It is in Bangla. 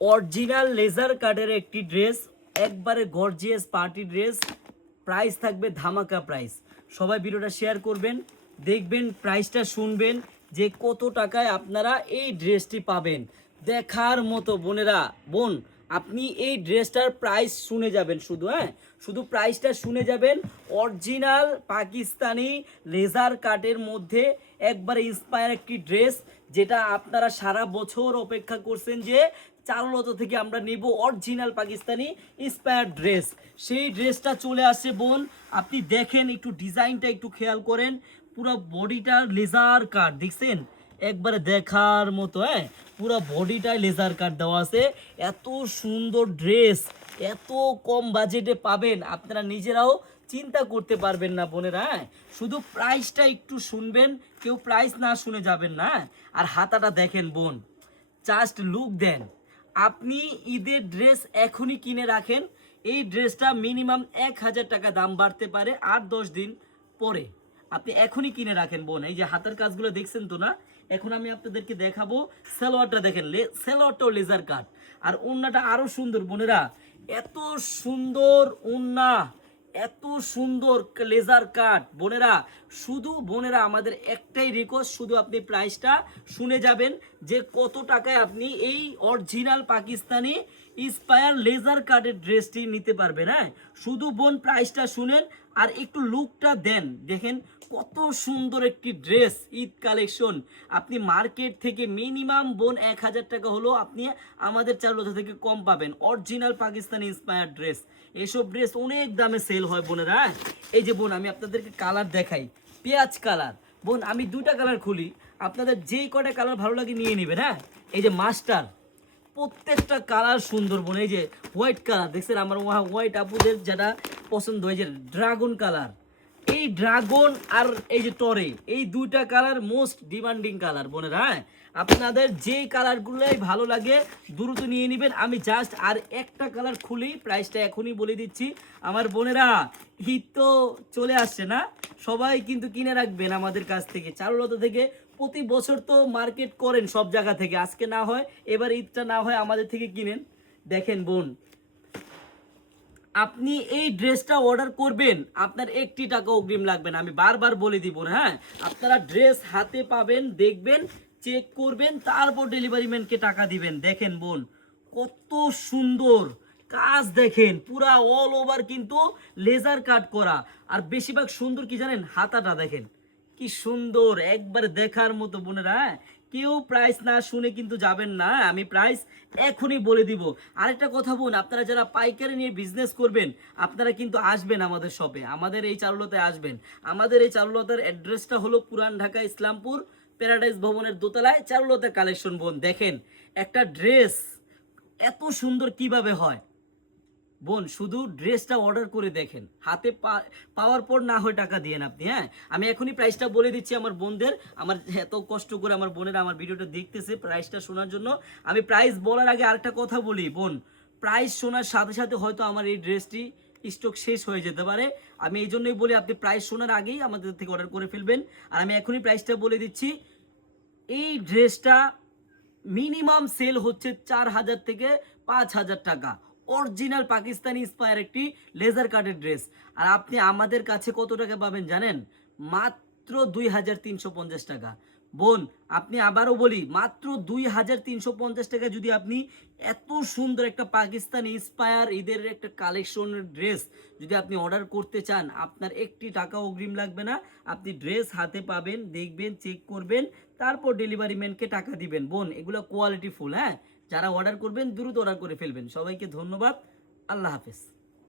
অরিজিনাল লেজার কাটের একটি ড্রেস, একবারে গর্জিয়াস পার্টি ড্রেস। প্রাইস থাকবে ধামাকা প্রাইস। সবাই ভিডিওটা শেয়ার করবেন, দেখবেন, প্রাইসটা শুনবেন যে কত টাকায় আপনারা এই ড্রেসটি পাবেন। দেখার মতো বোনেরা, বোন আপনি এই ড্রেসটার প্রাইস শুনে যাবেন, শুধু প্রাইসটা শুনে যাবেন। অরিজিনাল পাকিস্তানি লেজার কাটের মধ্যে একবারে ইন্সপায়ার একটি ড্রেস, যেটা আপনারা সারা বছর অপেক্ষা করছেন যে চারুলতা থেকে আমরা নিব অরিজিনাল পাকিস্তানি ইন্সপায়ার ড্রেস। সেই ড্রেসটা চলে আসছে বোন, আপনি দেখেন, একটু ডিজাইনটা একটু খেয়াল করেন। পুরো বডিটা লেজার কাট দেখছেন, একবারে দেখার মতো। পুরো বডিটায় লেজার কাট দেওয়া আছে। এত সুন্দর ড্রেস এত কম বাজেটে পাবেন, আপনারা নিজেরাও চিন্তা করতে পারবেন না বোনেরা। শুধু প্রাইসটা একটু শুনবেন, কেউ প্রাইস না শুনে যাবেন না। আর হাতাটা দেখেন বোন, জাস্ট লুক দেন। আপনি ঈদের ড্রেস এখনই কিনে রাখেন, এই ড্রেসটা মিনিমাম 1000 টাকা দাম বাড়তে পারে 8-10 দিন পরে। আপনি এখনই কিনে রাখেন বোন। এই যে হাতের কাজগুলো দেখছেন তো না, এখন আমি আপনাদেরকে দেখাবো সালোয়ারটা। দেখেন সালোয়ারটাও লেজার কাট, আর ওড়নাটা আরো সুন্দর বোনেরা। এত সুন্দর ওড়না, এত সুন্দর লেজার কাট বোনেরা। শুধু বোনেরা আমাদের একটাই রিকোয়েস্ট, শুধু আপনি প্রাইসটা শুনে যাবেন যে কত টাকায় আপনি এই অরিজিনাল পাকিস্তানি ইন্সপায়ার লেজার কাটের ড্রেসটি নিতে পারবেন। শুধু বোন প্রাইসটা শুনেন আর একটু লুকটা দেন। দেখেন কত সুন্দর একটি ড্রেস, ঈদ কালেকশন। আপনি মার্কেট থেকে মিনিমাম বোন 1000 টাকা হলো আপনি আমাদের চারুলতা থেকে কম পাবেন। অরিজিনাল পাকিস্তানি ইন্সপায়ার ড্রেস, এসব ড্রেস অনেক দামে সেল হয় বোনেরা। এই যে বোন আমি আপনাদেরকে কালার দেখাই, পেঁয়াজ কালার। বোন আমি দুইটা কালার খুলি, আপনাদের যেই কটা কালার ভালো লাগে নিয়ে নেবেন। এই যে মাস্টার, প্রত্যেকটা কালার সুন্দর বোন। এই যে হোয়াইট কালার দেখছেন, আমার হোয়াইট আপুদের যেটা পছন্দ, এই যে ড্রাগন কালার, এই ড্রাগন আর এই যে টরে, এই দুইটা কালার মোস্ট ডিমান্ডিং কালার বোনেরা। আপনাদের যেই কালারগুলোই ভালো লাগে দ্রুত নিয়ে নেবেন। আমি জাস্ট আর একটা কালার খুলি, প্রাইসটা এখনই বলে দিচ্ছি আমার বোনেরা। ঈদ তো চলে আসছে না, সবাই কিন্তু কিনে রাখবেন আমাদের কাছ থেকে, চারুলতা থেকে। প্রতি বছর তো মার্কেট করেন সব জায়গা থেকে, আজকে না হয় এবার ঈদটা না হয় আমাদের থেকে কিনেন। দেখেন বোন, আপনি এই ড্রেসটা অর্ডার করবেন, আপনার 1 টাকা অগ্রিম লাগবে না, আমি বারবার বলে দিব। আপনারা ড্রেস হাতে পাবেন, দেখবেন, চেক করবেন, তারপর ডেলিভারি ম্যানকে টাকা দিবেন। দেখেন বোন কত সুন্দর কাজ, দেখেন পুরা অল ওভার কিন্তু লেজার কাট করা। আর বেশিরভাগ সুন্দর কি জানেন, হাতাটা দেখেন কি সুন্দর, একবার দেখার মতো বোনেরা। কেউ প্রাইস না শুনে কিন্তু যাবেন না, আমি প্রাইস এখনই বলে দিব। আরেকটা কথা বোন, আপনারা যারা পাইকারি নিয়ে বিজনেস করবেন, আপনারা কিন্তু আসবেন আমাদের শপে, আমাদের এই চারুলতায় আসবেন। আমাদের এই চারুলতার অ্যাড্রেসটা হলো পুরান ঢাকা ইসলামপুর প্যারাডাইস ভবনের দোতলায় চারুলতা কালেকশন। বোন দেখেন একটা ড্রেস এত সুন্দর কিভাবে হয় বোন, শুধু ড্রেসটা অর্ডার করে দেখেন, হাতে পাওয়ার পর না হয় টাকা দিয়েন আপনি। আমি এখনই প্রাইসটা বলে দিচ্ছি আমার বোনদের, আমার এত কষ্ট করে আমার বোনেরা আমার ভিডিওটা দেখতেছে প্রাইসটা শোনার জন্য। আমি প্রাইস বলার আগে আরেকটা কথা বলি বোন, প্রাইস শোনার সাথে সাথে হয়তো আমার এই ড্রেসটি স্টক শেষ হয়ে যেতে পারে। আমি এই জন্যই বলি আপনি প্রাইস শোনার আগেই আমাদের থেকে অর্ডার করে ফেলবেন। আর আমি এখনই প্রাইসটা বলে দিচ্ছি, এই ড্রেসটা মিনিমাম সেল হচ্ছে 4000 থেকে 5000 টাকা। অরিজিনাল পাকিস্তানি ইন্সপায়ার একটি লেজার কাটের ড্রেস। আর আপনি আমাদের কাছে কত টাকা পাবেন জানেন, মাত্র 2350 টাকা। বোন আপনি আবারও বলি, মাত্র 2350 টাকা যদি আপনি এত সুন্দর একটা পাকিস্তানি ইন্সপায়ার ঈদের একটা কালেকশনের ড্রেস যদি আপনি অর্ডার করতে চান, আপনার 1 টাকা অগ্রিম লাগবে না। আপনি ড্রেস হাতে পাবেন, দেখবেন, চেক করবেন, তারপর ডেলিভারি ম্যানকে টাকা দিবেন। বোন এগুলো কোয়ালিটি ফুল। যারা অর্ডার করবেন দ্রুত অর্ডার করে ফেলবেন। সবাইকে ধন্যবাদ, আল্লাহ হাফেজ।